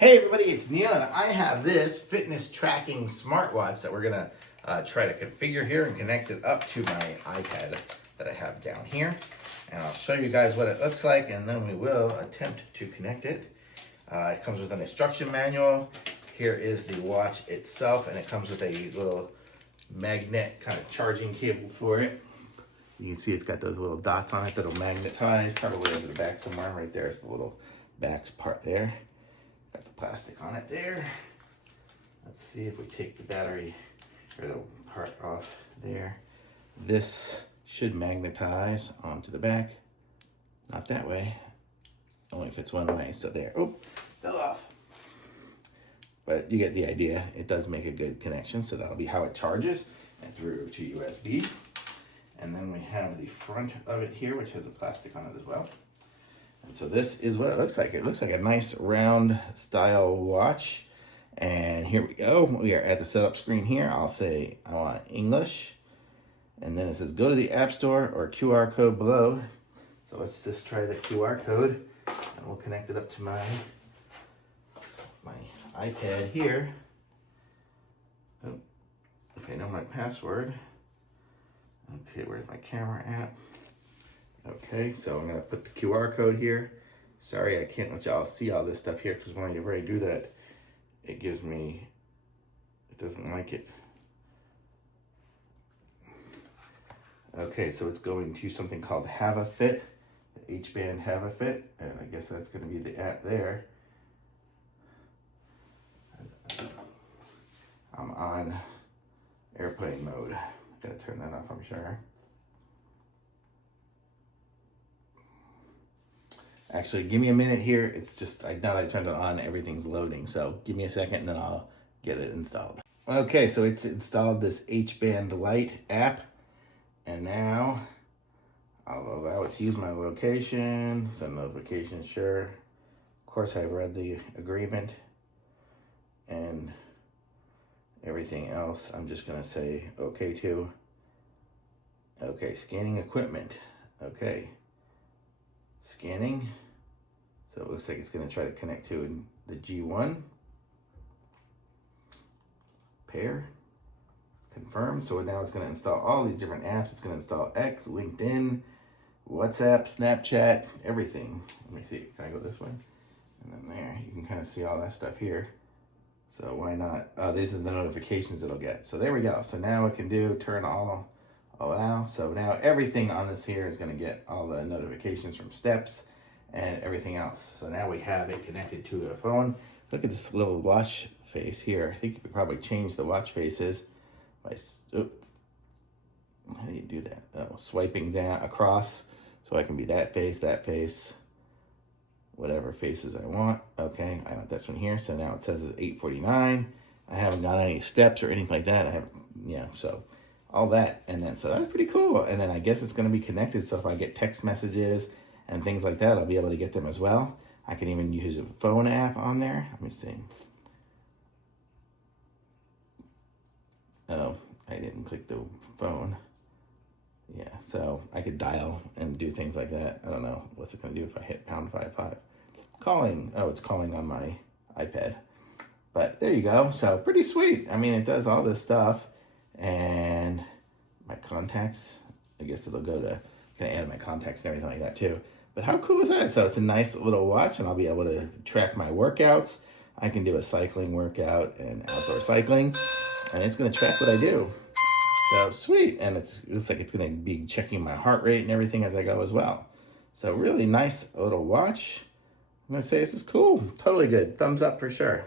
Hey everybody, it's Neil and I have this fitness tracking smartwatch that we're gonna try to configure here and connect it up to my iPad that I have down here. And I'll show you guys what it looks like and then we will attempt to connect it. It comes with an instruction manual. Here is the watch itself and it comes with a little magnet kind of charging cable for it. You can see it's got those little dots on it that'll magnetize, probably over the back somewhere. Right there's the little back part there. Got the plastic on it there. Let's see if we take the battery or the part off there. This should magnetize onto the back. Not that way. Only fits one way. So there. Oh, fell off. But you get the idea. It does make a good connection. So that'll be how it charges and through to USB. And then we have the front of it here, which has the plastic on it as well. And so this is what it looks like. It looks like a nice round style watch. And here we go. We are at the setup screen here. I'll say I want English. And then it says go to the App Store or QR code below. So let's just try the QR code and we'll connect it up to my iPad here. Oh, if I know my password. Okay, where's my camera at? Okay, so I'm gonna put the QR code here. Sorry, I can't let y'all see all this stuff here because when you already do that, it gives me, it doesn't like it. Okay, so it's going to something called Have a Fit, the H-Band Have a Fit, and I guess that's gonna be the app there. I'm on airplane mode. Gotta turn that off, I'm sure. Actually, give me a minute here. It's just, now that I turned it on, everything's loading. So give me a second and then I'll get it installed. Okay, so it's installed this H-Band Lite app. And now I'll allow it to use my location, send notifications, sure. Of course, I've read the agreement and everything else. I'm just gonna say okay to. Okay, scanning equipment. Okay. Scanning. So it looks like it's going to try to connect to the G1. Pair. Confirm. So now it's going to install all these different apps. It's going to install X, LinkedIn, WhatsApp, Snapchat, everything. Let me see. Can I go this way? And then there. You can kind of see all that stuff here. So why not? These are the notifications it'll get. So there we go. So now it can do turn all allow. So now everything on this here is going to get all the notifications from steps and everything else. So now we have it connected to a phone. Look at this little watch face here. I think you could probably change the watch faces by, how do you do that? Oh, swiping down across. So I can be that face, whatever faces I want. Okay, I want this one here. So now it says it's 8:49. I haven't got any steps or anything like that. I haven't, yeah, so all that. And then, so that's pretty cool. And then I guess it's going to be connected. So if I get text messages and things like that, I'll be able to get them as well. I can even use a phone app on there. Let me see. Oh, I didn't click the phone. Yeah, so I could dial and do things like that. I don't know. What's it going to do if I hit #55? Calling. Oh, it's calling on my iPad. But there you go. So pretty sweet. I mean, it does all this stuff. And my contacts, I guess it'll go to, can I add my contacts and everything like that too. But how cool is that? So it's a nice little watch and I'll be able to track my workouts. I can do a cycling workout and outdoor cycling and it's going to track what I do. So sweet. And it looks like it's going to be checking my heart rate and everything as I go as well. So really nice little watch. I'm going to say this is cool. Totally good. Thumbs up for sure.